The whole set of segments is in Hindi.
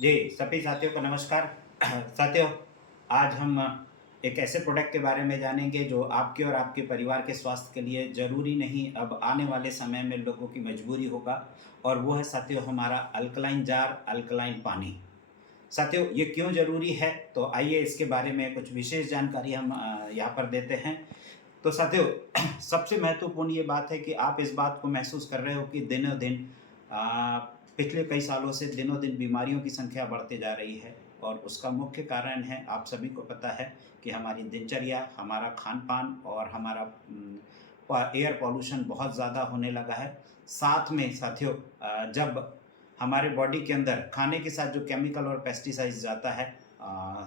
जी, सभी साथियों को नमस्कार। साथियों, आज हम एक ऐसे प्रोडक्ट के बारे में जानेंगे जो आपके और आपके परिवार के स्वास्थ्य के लिए ज़रूरी नहीं, अब आने वाले समय में लोगों की मजबूरी होगा। और वो है साथियों हमारा अल्कलाइन जार, अल्कलाइन पानी। साथियों, ये क्यों ज़रूरी है? तो आइए इसके बारे में कुछ विशेष जानकारी हम यहाँ पर देते हैं। तो साथियों, सबसे महत्वपूर्ण ये बात है कि आप इस बात को महसूस कर रहे हो कि दिनों-दिन पिछले कई सालों से दिनों-दिन बीमारियों की संख्या बढ़ते जा रही है। और उसका मुख्य कारण है, आप सभी को पता है कि हमारी दिनचर्या, हमारा खान-पान और हमारा एयर पॉल्यूशन बहुत ज़्यादा होने लगा है। साथ में साथियों, जब हमारे बॉडी के अंदर खाने के साथ जो केमिकल और पेस्टिसाइड्स जाता है,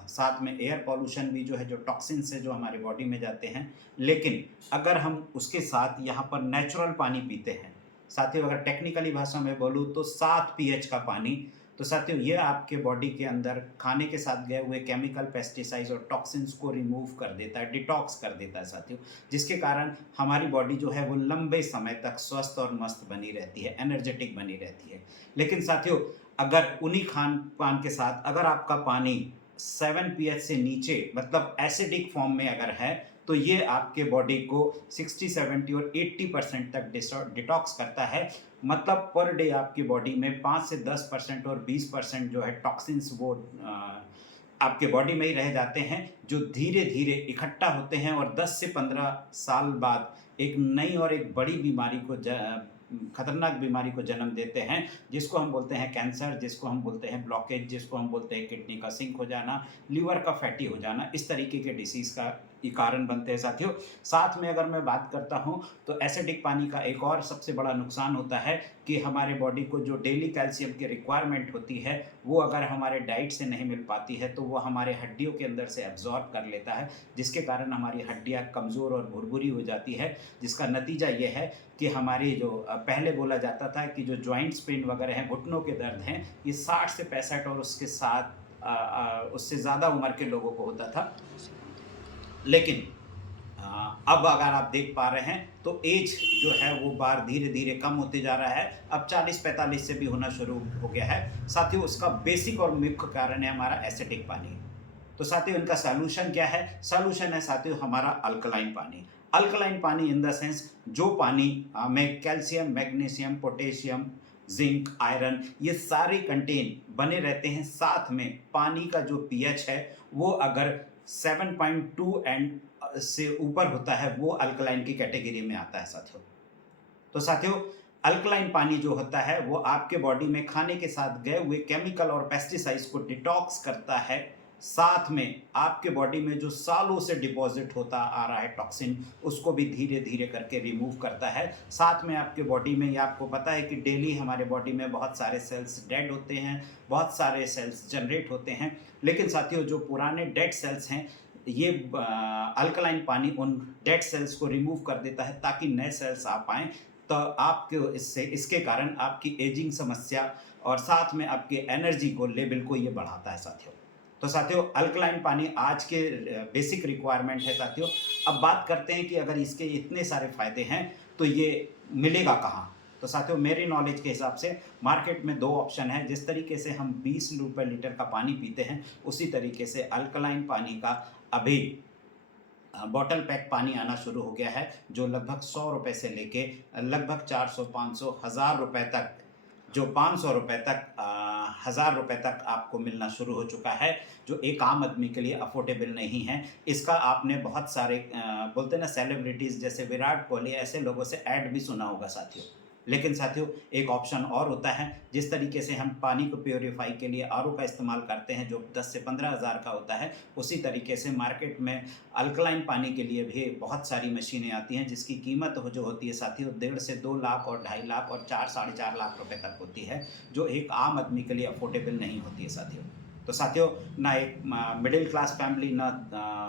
साथ में एयर पॉल्यूशन भी जो है, जो टॉक्सिन्स है जो हमारे बॉडी में जाते हैं। लेकिन अगर हम उसके साथ यहाँ पर नेचुरल पानी पीते हैं, साथियों अगर टेक्निकली भाषा में बोलूँ तो 7 पीएच का पानी, तो साथियों ये आपके बॉडी के अंदर खाने के साथ गए हुए केमिकल, पेस्टिसाइड्स और टॉक्सिन्स को रिमूव कर देता है, डिटॉक्स कर देता है साथियों। जिसके कारण हमारी बॉडी जो है वो लंबे समय तक स्वस्थ और मस्त बनी रहती है, एनर्जेटिक बनी रहती है। लेकिन साथियों, अगर उन्हीं खान-पान के साथ अगर आपका पानी 7 पीएच से नीचे मतलब एसिडिक फॉर्म में अगर है, तो ये आपके बॉडी को 60, 70 और 80% तक डिटॉक्स करता है। मतलब पर डे आपकी बॉडी में 5 से 10% और 20% जो है टॉक्सिन्स वो आपके बॉडी में ही रह जाते हैं, जो धीरे-धीरे इकट्ठा होते हैं और 10 से 15 साल बाद एक नई और एक बड़ी बीमारी को खतरनाक बीमारी को जन्म देते हैं, जिसको हम बोलते हैं कैंसर, जिसको हम बोलते हैं ब्लॉकेज, जिसको हम बोलते हैं किडनी का सिंक हो जाना, लिवर का फैटी हो जाना। इस तरीके के डिसीज़ का ये कारण बनते हैं साथियों। साथ में अगर मैं बात करता हूँ, तो एसिडिक पानी का एक और सबसे बड़ा नुकसान होता है कि हमारे बॉडी को जो डेली कैल्शियम की रिक्वायरमेंट होती है, वो अगर हमारे डाइट से नहीं मिल पाती है, तो वो हमारे हड्डियों के अंदर से एब्ज़ॉर्ब कर लेता है, जिसके कारण हमारी हड्डियाँ कमज़ोर और भुरभुरी हो जाती है। जिसका नतीजा ये है कि हमारी जो पहले बोला जाता था कि जो जॉइंट्स पेन वगैरह हैं, घुटनों के दर्द हैं, ये 60 से 65 और उसके साथ उससे ज़्यादा उम्र के लोगों को होता था। लेकिन अब अगर आप देख पा रहे हैं, तो एज जो है वो बार धीरे-धीरे कम होते जा रहा है। अब 40-45 से भी होना शुरू हो गया है। साथियों, उसका बेसिक और मुख्य कारण है हमारा एसिडिक पानी। तो साथियों, इनका सॉल्यूशन क्या है? सॉल्यूशन है साथियों हमारा अल्कलाइन पानी। अल्कलाइन पानी इन द सेंस जो पानी में calcium, magnesium, potassium, zinc, iron ये सारे कंटेन बने रहते हैं। साथ में पानी का जो पीएच है वो अगर 7.2 से ऊपर होता है, वो अल्कलाइन की कैटेगरी में आता है साथियों। तो साथियों, अल्कलाइन पानी जो होता है वो आपके बॉडी में खाने के साथ गए हुए केमिकल और पेस्टिसाइड्स को डिटॉक्स करता है। साथ में आपके बॉडी में जो सालों से डिपॉजिट होता आ रहा है टॉक्सिन, उसको भी धीरे-धीरे करके रिमूव करता है। साथ में आपके बॉडी में, ये आपको पता है कि डेली हमारे बॉडी में बहुत सारे सेल्स डेड होते हैं, बहुत सारे सेल्स जनरेट होते हैं। लेकिन साथियों, जो पुराने डेड सेल्स हैं, ये अल्कलाइन पानी उन डेड सेल्स को रिमूव कर देता है ताकि नए सेल्स आ पाएँ। तो आपके इससे इसके कारण आपकी एजिंग समस्या और साथ में आपके एनर्जी को लेवल को ये बढ़ाता है साथियों। तो साथियों, अल्कलाइन पानी आज के बेसिक रिक्वायरमेंट है साथियों। अब बात करते हैं कि अगर इसके इतने सारे फ़ायदे हैं, तो ये मिलेगा कहाँ? तो साथियों, मेरी नॉलेज के हिसाब से मार्केट में 2 ऑप्शन हैं। जिस तरीके से हम ₹20 लीटर का पानी पीते हैं, उसी तरीके से अल्कलाइन पानी का अभी बॉटल पैक पानी आना शुरू हो गया है, जो लगभग ₹100 से लेके लगभग 400, 500, ₹1000 तक, जो ₹500 तक ₹1000 तक आपको मिलना शुरू हो चुका है, जो एक आम आदमी के लिए अफ़ोर्डेबल नहीं है। इसका आपने बहुत सारे बोलते हैं ना सेलिब्रिटीज़ जैसे विराट कोहली ऐसे लोगों से ऐड भी सुना होगा साथियों। लेकिन साथियों, एक ऑप्शन और होता है, जिस तरीके से हम पानी को प्यूरीफाई के लिए आरओ का इस्तेमाल करते हैं, जो 10 से 15 हज़ार का होता है, उसी तरीके से मार्केट में अल्कलाइन पानी के लिए भी बहुत सारी मशीनें आती हैं, जिसकी कीमत जो होती है साथियों 1.5 से 2 लाख और 2.5 लाख और 4 साढ़े 4 लाख रुपए तक होती है, जो एक आम आदमी के लिए अफोर्डेबल नहीं होती है साथियों। तो साथियों, ना एक मिडिल क्लास फैमिली ना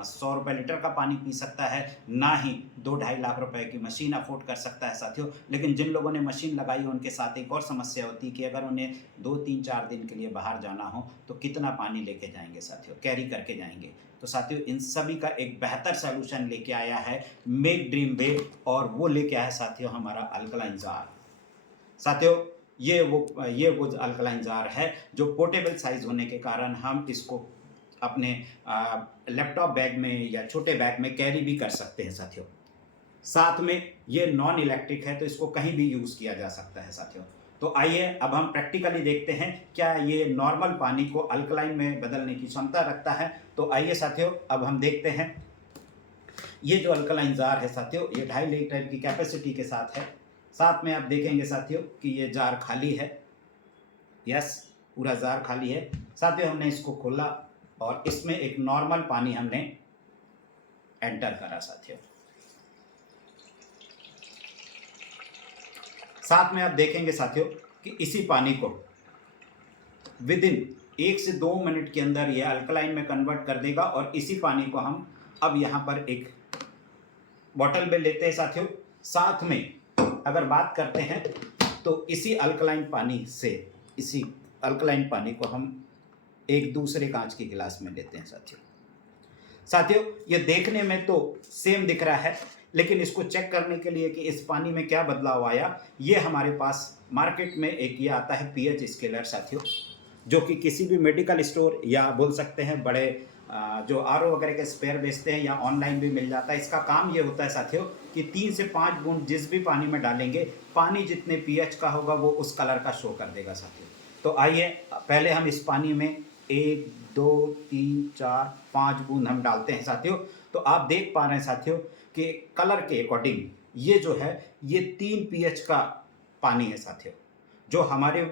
₹100 लीटर का पानी पी सकता है, ना ही 2 ढाई लाख रुपए की मशीन अफ़ोर्ड कर सकता है साथियों। लेकिन जिन लोगों ने मशीन लगाई है, उनके साथ एक और समस्या होती है कि अगर उन्हें 2, 3, 4 दिन के लिए बाहर जाना हो, तो कितना पानी लेके जाएँगे साथियों, कैरी करके जाएँगे। तो साथियों, इन सभी का एक बेहतर सॉल्यूशन लेके आया है मेक ड्रीम वे, और वो लेके आया है साथियों हमारा अल्कलाइन जार। साथियों, ये वो अल्कलाइन जार है जो पोर्टेबल साइज़ होने के कारण हम इसको अपने लैपटॉप बैग में या छोटे बैग में कैरी भी कर सकते हैं साथियों। साथ में ये नॉन इलेक्ट्रिक है तो इसको कहीं भी यूज़ किया जा सकता है साथियों। तो आइए अब हम प्रैक्टिकली देखते हैं क्या ये नॉर्मल पानी को अल्कलाइन में बदलने की क्षमता रखता है। तो आइए साथियों अब हम देखते हैं। ये जो अल्कलाइन जार है साथियों, ये 2.5 लीटर की कैपेसिटी के साथ है। साथ में आप देखेंगे साथियों कि ये जार खाली है। यस, पूरा जार खाली है। साथियों हमने इसको खोला और इसमें एक नॉर्मल पानी हमने एंटर करा साथियों। साथ में आप देखेंगे साथियों कि इसी पानी को विदिन 1 से 2 मिनट के अंदर ये अल्कलाइन में कन्वर्ट कर देगा और इसी पानी को हम अब यहाँ पर एक बॉटल में लेते हैं साथियों। साथ में अगर बात करते हैं तो इसी अल्कलाइन पानी को हम एक दूसरे कांच के गिलास में लेते हैं साथियों ये देखने में तो सेम दिख रहा है, लेकिन इसको चेक करने के लिए कि इस पानी में क्या बदलाव आया, ये हमारे पास मार्केट में एक ये आता है पीएच स्केलर साथियों, जो कि किसी भी मेडिकल स्टोर या बोल सकते हैं बड़े जो आरओ वगैरह के स्पेयर बेचते हैं या ऑनलाइन भी मिल जाता है। इसका काम ये होता है साथियों कि 3 से 5 बूंद जिस भी पानी में डालेंगे, पानी जितने पीएच का होगा वो उस कलर का शो कर देगा साथियों। तो आइए पहले हम इस पानी में 1 2 3 4 5 बूंद हम डालते हैं साथियों। तो आप देख पा रहे हैं साथियों कि कलर के अकॉर्डिंग ये जो है ये 3 पीएच का पानी है साथियों, जो हमारे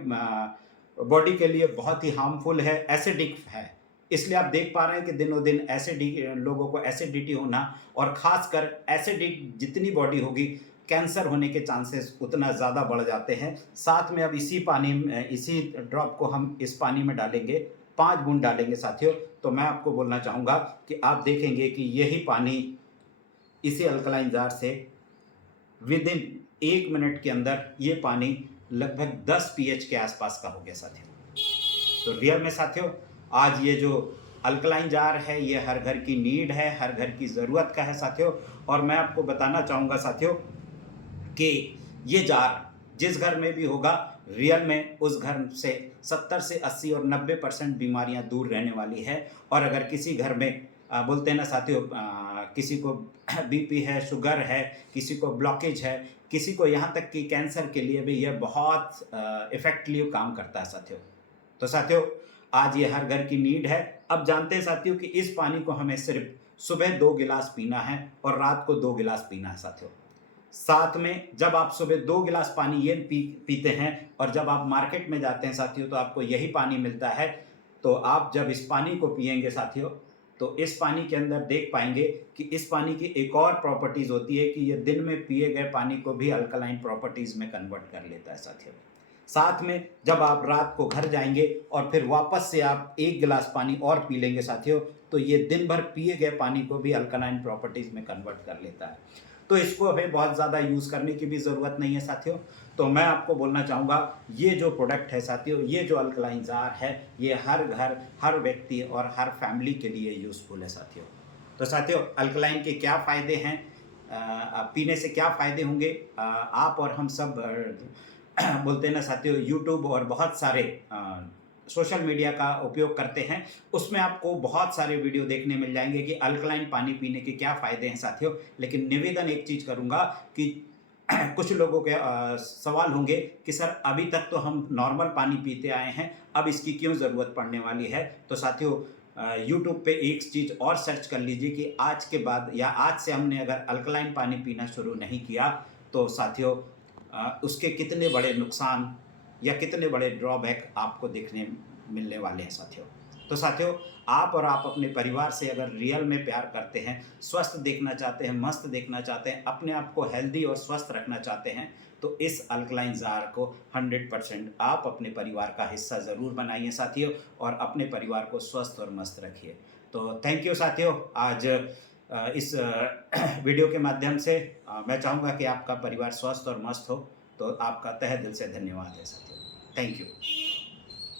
बॉडी के लिए बहुत ही हार्मफुल है, एसिडिक है। इसलिए आप देख पा रहे हैं कि दिनों दिन लोगों को एसिडिटी होना और ख़ासकर एसिडिक जितनी बॉडी होगी कैंसर होने के चांसेस उतना ज़्यादा बढ़ जाते हैं। साथ में अब इसी ड्रॉप को हम इस पानी में डालेंगे, 5 बूंद डालेंगे साथियों। तो मैं आपको बोलना चाहूँगा कि आप देखेंगे कि यही पानी इसी अल्कलाइन जार से विदिन 1 मिनट के अंदर ये पानी लगभग 10 पीएच के आसपास का हो गया साथियों। तो रियल में साथियों आज ये जो अल्कलाइन जार है ये हर घर की नीड है, हर घर की ज़रूरत का है साथियों। और मैं आपको बताना चाहूँगा साथियों कि ये जार जिस घर में भी होगा, रियल में उस घर से 70 से 80 और 90% बीमारियां दूर रहने वाली है। और अगर किसी घर में बोलते हैं ना साथियों, किसी को बीपी है, शुगर है, किसी को ब्लॉकेज है, किसी को यहाँ तक कि कैंसर के लिए भी यह बहुत इफेक्टिव काम करता है साथियों। तो साथियों आज ये हर घर की नीड है। अब जानते हैं साथियों कि इस पानी को हमें सिर्फ सुबह 2 गिलास पीना है और रात को 2 गिलास पीना है साथियों। साथ में जब आप सुबह 2 गिलास पानी ये पीते हैं और जब आप मार्केट में जाते हैं साथियों तो आपको यही पानी मिलता है। तो आप जब इस पानी को पिएंगे साथियों तो इस पानी के अंदर देख पाएंगे कि इस पानी की एक और प्रॉपर्टीज़ होती है कि ये दिन में पिए गए पानी को भी अल्कलाइन प्रॉपर्टीज़ में कन्वर्ट कर लेता है साथियों। साथ में जब आप रात को घर जाएंगे और फिर वापस से आप 1 गिलास पानी और पी लेंगे साथियों तो ये दिन भर पिए गए पानी को भी अल्कलाइन प्रॉपर्टीज़ में कन्वर्ट कर लेता है। तो इसको हमें बहुत ज़्यादा यूज़ करने की भी ज़रूरत नहीं है साथियों। तो मैं आपको बोलना चाहूँगा ये जो प्रोडक्ट है साथियों, ये जो अल्कलाइन जार है ये हर घर, हर व्यक्ति और हर फैमिली के लिए यूज़फुल है साथियों। तो साथियों अल्कलाइन के क्या फ़ायदे हैं, पीने से क्या फ़ायदे होंगे, आप और हम सब बोलते हैं ना साथियों यूट्यूब और बहुत सारे सोशल मीडिया का उपयोग करते हैं, उसमें आपको बहुत सारे वीडियो देखने मिल जाएंगे कि अल्कलाइन पानी पीने के क्या फ़ायदे हैं साथियों। लेकिन निवेदन एक चीज़ करूँगा कि कुछ लोगों के सवाल होंगे कि सर अभी तक तो हम नॉर्मल पानी पीते आए हैं, अब इसकी क्यों ज़रूरत पड़ने वाली है। तो साथियों यूट्यूब पे एक चीज़ और सर्च कर लीजिए कि आज के बाद या आज से हमने अगर अल्कलाइन पानी पीना शुरू नहीं किया तो साथियों उसके कितने बड़े नुकसान या कितने बड़े ड्रॉबैक आपको देखने मिलने वाले हैं साथियों। तो साथियों आप और आप अपने परिवार से अगर रियल में प्यार करते हैं, स्वस्थ देखना चाहते हैं, मस्त देखना चाहते हैं, अपने आप को हेल्दी और स्वस्थ रखना चाहते हैं तो इस अल्कलाइन जार को 100% आप अपने परिवार का हिस्सा ज़रूर बनाइए साथियों और अपने परिवार को स्वस्थ और मस्त रखिए। तो थैंक यू साथियों। आज इस वीडियो के माध्यम से मैं चाहूँगा कि आपका परिवार स्वस्थ और मस्त हो। तो आपका तहे दिल से धन्यवाद है साथियों। Thank you.